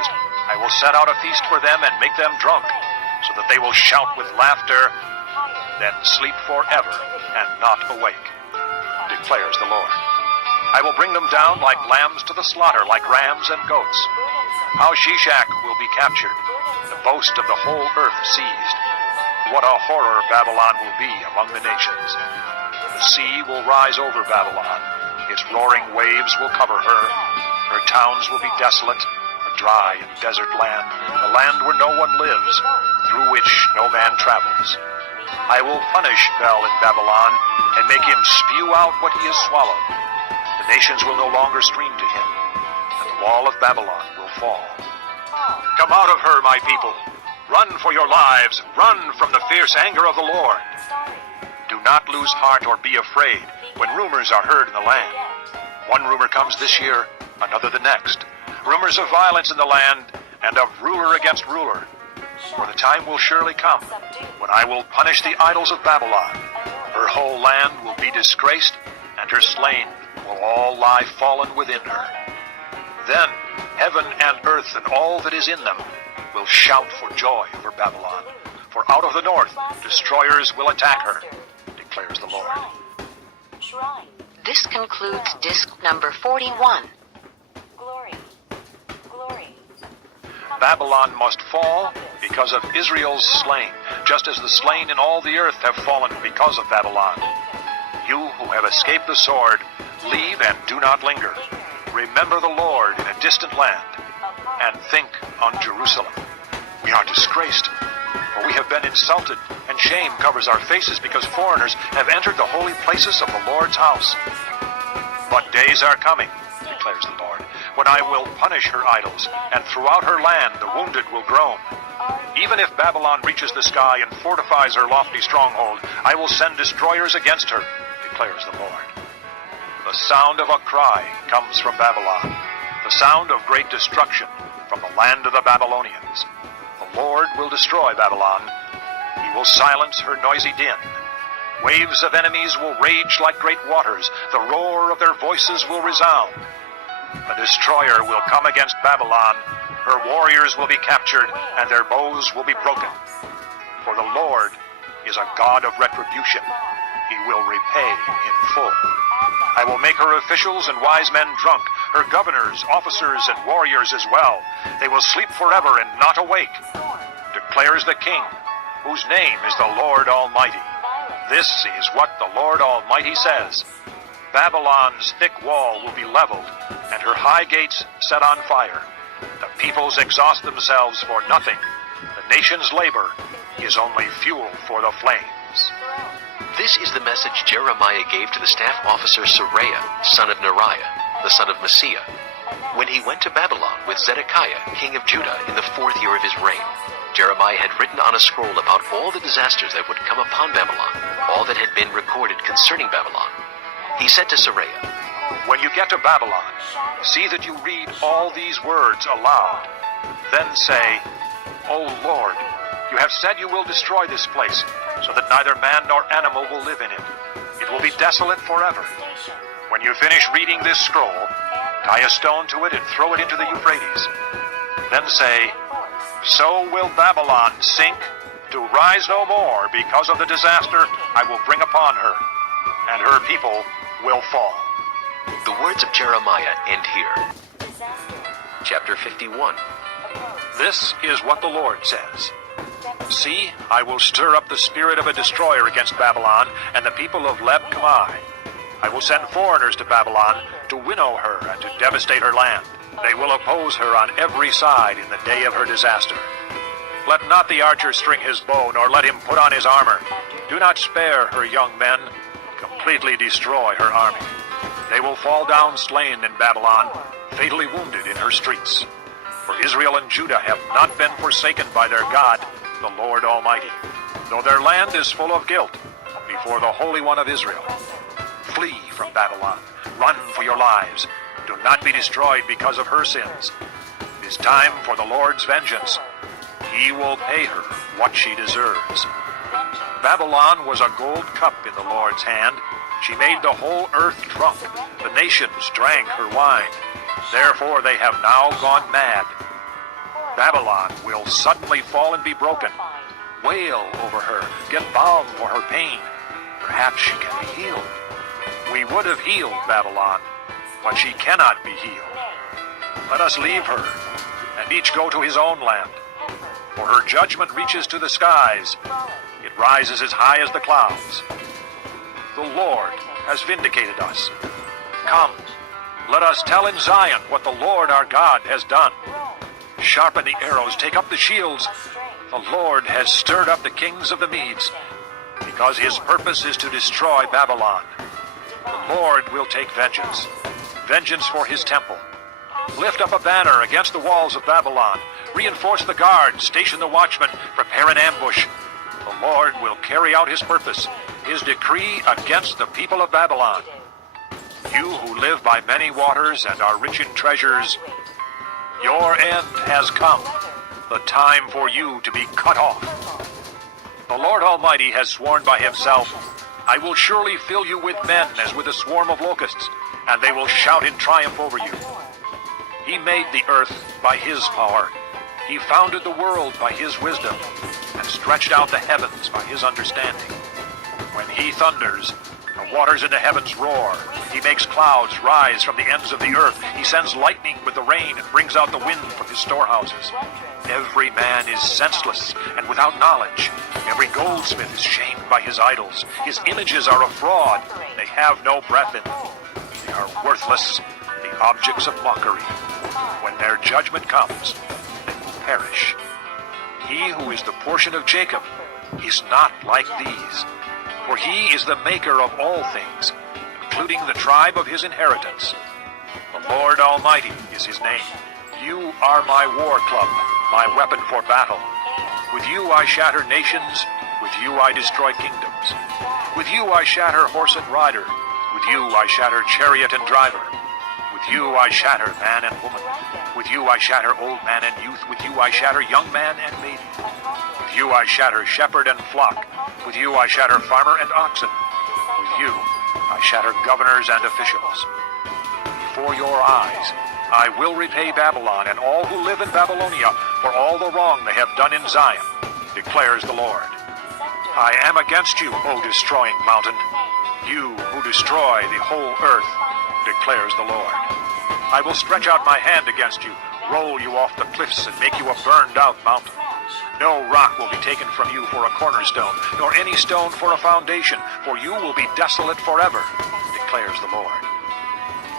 aroused, I will set out a feast for them and make them drunk, so that they will shout with laughter, then sleep forever and not awake, declares the Lord. I will bring them down like lambs to the slaughter, like rams and goats. How Shishak will be captured, the boast of the whole earth seized. What a horror Babylon will be among the nations. The sea will rise over Babylon. Its roaring waves will cover her. Her towns will be desolate, a dry and desert land, a land where no one lives, through which no man travels. I will punish Bel in Babylon and make him spew out what he has swallowed. The nations will no longer stream to him, and the wall of Babylon will fall. Come out of her, my people. Run for your lives. Run from the fierce anger of the Lord. Do not lose heart or be afraid when rumors are heard in the land. One rumor comes this year, another the next. Rumors of violence in the land and of ruler against ruler. For the time will surely come when I will punish the idols of Babylon. Her whole land will be disgraced, and her slain will all lie fallen within her. Then heaven and earth and all that is in them will shout for joy over Babylon. For out of the north destroyers will attack her, declares the Lord. This concludes disc number 41. Babylon must fall because of Israel's slain, just as the slain in all the earth have fallen because of Babylon. You who have escaped the sword, leave and do not linger. Remember the Lord in a distant land, and think on Jerusalem. We are disgraced, for we have been insulted, and shame covers our faces because foreigners have entered the holy places of the Lord's house. But days are coming, declares the Lord, when I will punish her idols, and throughout her land the wounded will groan. Even if Babylon reaches the sky and fortifies her lofty stronghold, I will send destroyers against her, declares the Lord. The sound of a cry comes from Babylon, the sound of great destruction from the land of the Babylonians. The Lord will destroy Babylon. He will silence her noisy din. Waves of enemies will rage like great waters. The roar of their voices will resound. A destroyer will come against Babylon. Her warriors will be captured, and their bows will be broken. For the Lord is a God of retribution. He will repay in full. I will make her officials and wise men drunk, her governors, officers, and warriors as well. They will sleep forever and not awake, declares the King, whose name is the Lord Almighty. This is what the Lord Almighty says. Babylon's thick wall will be leveled, and her high gates set on fire. The peoples exhaust themselves for nothing. The nation's labor is only fuel for the flames. This is the message Jeremiah gave to the staff officer Seraiah, son of Neriah, the son of Messiah, when he went to Babylon with Zedekiah, king of Judah, in the 4th year of his reign. Jeremiah had written on a scroll about all the disasters that would come upon Babylon, all that had been recorded concerning Babylon. He said to Seraiah, When you get to Babylon, see that you read all these words aloud. Then say, O Lord, you have said you will destroy this place, so that neither man nor animal will live in it. It will be desolate forever. When you finish reading this scroll, tie a stone to it and throw it into the Euphrates. Then say, So will Babylon sink, to rise no more because of the disaster I will bring upon her, and her people will fall. The words of Jeremiah end here. Chapter 51. This is what the Lord says. See, I will stir up the spirit of a destroyer against Babylon and the people of Leb-Kamai. I will send foreigners to Babylon to winnow her and to devastate her land. They will oppose her on every side in the day of her disaster. Let not the archer string his bow, nor let him put on his armor. Do not spare her young men. Completely destroy her army. They will fall down slain in Babylon, fatally wounded in her streets. For Israel and Judah have not been forsaken by their God, the Lord Almighty, though their land is full of guilt before the Holy One of Israel. Flee from Babylon. Run for your lives. Do not be destroyed because of her sins. It is time for the Lord's vengeance. He will pay her what she deserves. Babylon was a gold cup in the Lord's hand. She made the whole earth drunk. The nations drank her wine. Therefore they have now gone mad. Babylon will suddenly fall and be broken. Wail over her, get balm for her pain. Perhaps she can be healed. We would have healed Babylon, but she cannot be healed. Let us leave her, and each go to his own land. For her judgment reaches to the skies. It rises as high as the clouds. The Lord has vindicated us. Come, let us tell in Zion what the Lord our God has done. Sharpen the arrows, take up the shields. The Lord has stirred up the kings of the Medes, because his purpose is to destroy Babylon. The Lord will take vengeance, vengeance for his temple. Lift up a banner against the walls of Babylon. Reinforce the guard, station the watchmen, prepare an ambush. The Lord will carry out his purpose, his decree against the people of Babylon. You who live by many waters and are rich in treasures, your end has come, the time for you to be cut off. The Lord Almighty has sworn by himself, I will surely fill you with men as with a swarm of locusts, and they will shout in triumph over you. He made the earth by his power. He founded the world by his wisdom, and stretched out the heavens by his understanding. When he thunders, the waters in the heavens roar. He makes clouds rise from the ends of the earth. He sends lightning with the rain and brings out the wind from his storehouses. Every man is senseless and without knowledge. Every goldsmith is shamed by his idols. His images are a fraud. They have no breath in them. They are worthless, the objects of mockery. When their judgment comes, they will perish. He who is the portion of Jacob is not like these, for he is the maker of all things, including the tribe of his inheritance. The Lord Almighty is his name. You are my war club, my weapon for battle. With you I shatter nations, with you I destroy kingdoms. With you I shatter horse and rider, with you I shatter chariot and driver. With you I shatter man and woman, with you I shatter old man and youth, with you I shatter young man and maiden. With you I shatter shepherd and flock, with you I shatter farmer and oxen. With you I shatter governors and officials. Before your eyes I will repay Babylon and all who live in Babylonia for all the wrong they have done in Zion, declares the Lord. I am against you, O destroying mountain, you who destroy the whole earth, declares the Lord. I will stretch out my hand against you, roll you off the cliffs, and make you a burned-out mountain. No rock will be taken from you for a cornerstone, nor any stone for a foundation, for you will be desolate forever, declares the Lord.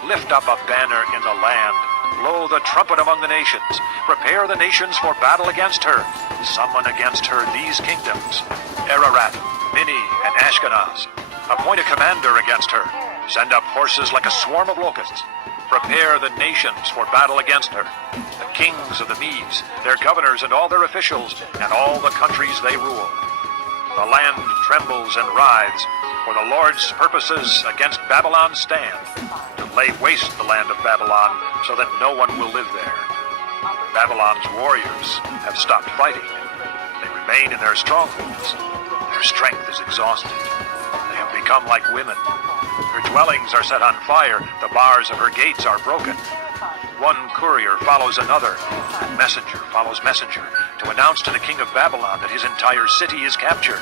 Lift up a banner in the land, blow the trumpet among the nations, prepare the nations for battle against her, summon against her these kingdoms, Ararat, Minni, and Ashkenaz. Appoint a commander against her, send up horses like a swarm of locusts. Prepare the nations for battle against her, the kings of the Medes, their governors and all their officials, and all the countries they rule. The land trembles and writhes, for the Lord's purposes against Babylon stand, to lay waste the land of Babylon, so that no one will live there. Babylon's warriors have stopped fighting. They remain in their strongholds. Their strength is exhausted. They have become like women. Her dwellings are set on fire. The bars of her gates are broken. One courier follows another, and messenger follows messenger, to announce to the king of Babylon that his entire city is captured.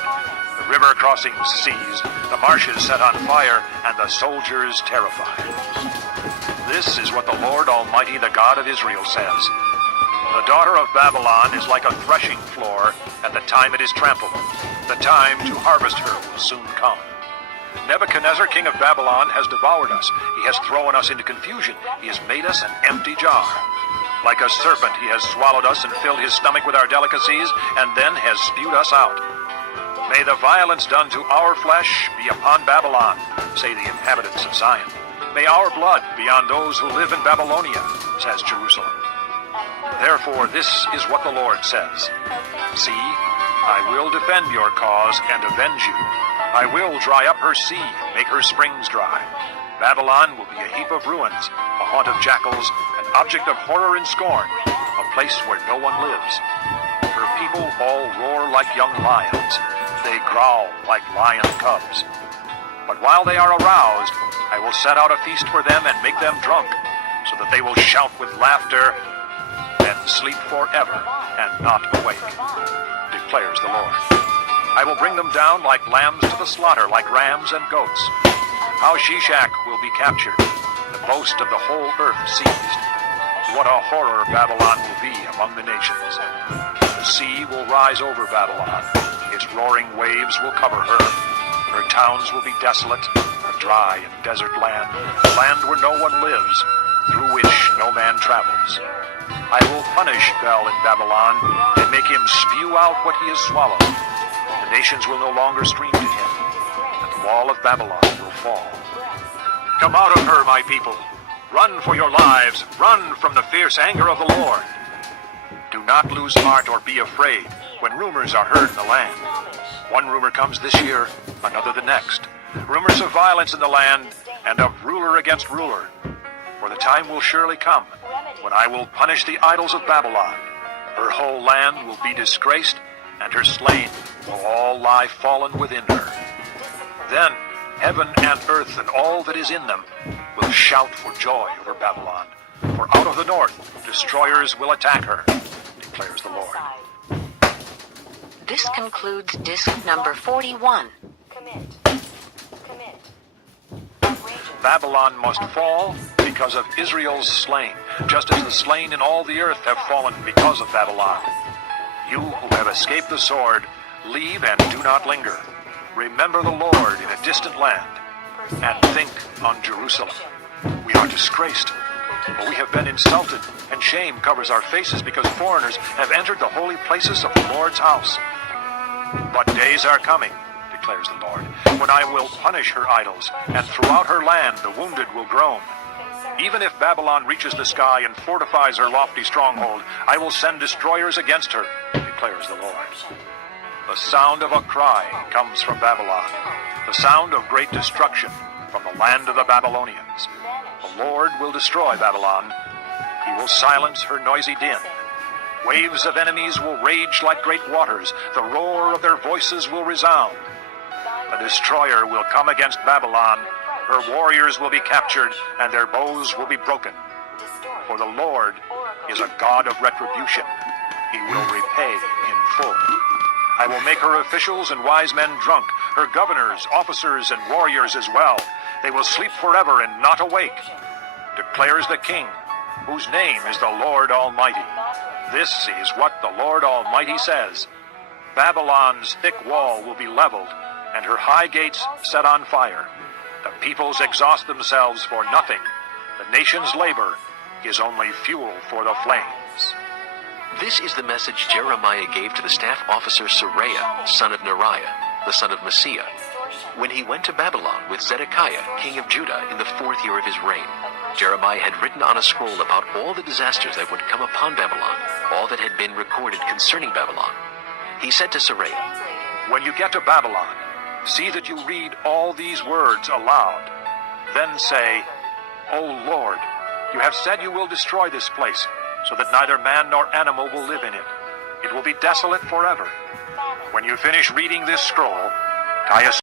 The river crossings seized, the marshes set on fire, and the soldiers terrified. This is what the Lord Almighty, the God of Israel, says. The daughter of Babylon is like a threshing floor at the time it is trampled. The time to harvest her will soon come. Nebuchadnezzar, king of Babylon, has devoured us. He has thrown us into confusion. He has made us an empty jar. Like a serpent, he has swallowed us and filled his stomach with our delicacies, and then has spewed us out. May the violence done to our flesh be upon Babylon, say the inhabitants of Zion. May our blood be on those who live in Babylonia, says Jerusalem. Therefore, this is what the Lord says. See, I will defend your cause and avenge you. I will dry up her sea and make her springs dry. Babylon will be a heap of ruins, a haunt of jackals, an object of horror and scorn, a place where no one lives. Her people all roar like young lions. They growl like lion cubs. But while they are aroused, I will set out a feast for them and make them drunk, so that they will shout with laughter and sleep forever and not awake, declares the Lord. I will bring them down like lambs to the slaughter, like rams and goats. How Shishak will be captured, the boast of the whole earth seized. What a horror Babylon will be among the nations. The sea will rise over Babylon. Its roaring waves will cover her. Her towns will be desolate, a dry and desert land, a land where no one lives, through which no man travels. I will punish Bel in Babylon and make him spew out what he has swallowed. The nations will no longer stream to him, and the wall of Babylon will fall. Come out of her, my people. Run for your lives. Run from the fierce anger of the Lord. Do not lose heart or be afraid when rumors are heard in the land. One rumor comes this year, another the next. Rumors of violence in the land and of ruler against ruler. For the time will surely come when I will punish the idols of Babylon. Her whole land will be disgraced, and her slain will all lie fallen within her. Then heaven and earth and all that is in them will shout for joy over Babylon. For out of the north destroyers will attack her, declares the Lord. This concludes disc number 41. Babylon must fall because of Israel's slain, just as the slain in all the earth have fallen because of Babylon. You who have escaped the sword, leave and do not linger. Remember the Lord in a distant land, and think on Jerusalem. We are disgraced, for we have been insulted, and shame covers our faces because foreigners have entered the holy places of the Lord's house. But days are coming, declares the Lord, when I will punish her idols, and throughout her land the wounded will groan. Even if Babylon reaches the sky and fortifies her lofty stronghold, I will send destroyers against her, declares the Lord. The sound of a cry comes from Babylon, the sound of great destruction from the land of the Babylonians. The Lord will destroy Babylon. He will silence her noisy din. Waves of enemies will rage like great waters. The roar of their voices will resound. The destroyer will come against Babylon. Her warriors will be captured, and their bows will be broken. For the Lord is a God of retribution. He will repay in full. I will make her officials and wise men drunk, her governors, officers, and warriors as well. They will sleep forever and not awake, declares the King, whose name is the Lord Almighty. This is what the Lord Almighty says. Babylon's thick wall will be leveled, and her high gates set on fire. The peoples exhaust themselves for nothing. The nation's labor is only fuel for the flames. This is the message Jeremiah gave to the staff officer Seraiah, son of Neriah, the son of Messiah, when he went to Babylon with Zedekiah, king of Judah, in the 4th year of his reign. Jeremiah had written on a scroll about all the disasters that would come upon Babylon, all that had been recorded concerning Babylon. He said to Seraiah, When you get to Babylon, see that you read all these words aloud. Then say, O Lord, you have said you will destroy this place, so that neither man nor animal will live in it. It will be desolate forever. When you finish reading this scroll, tie a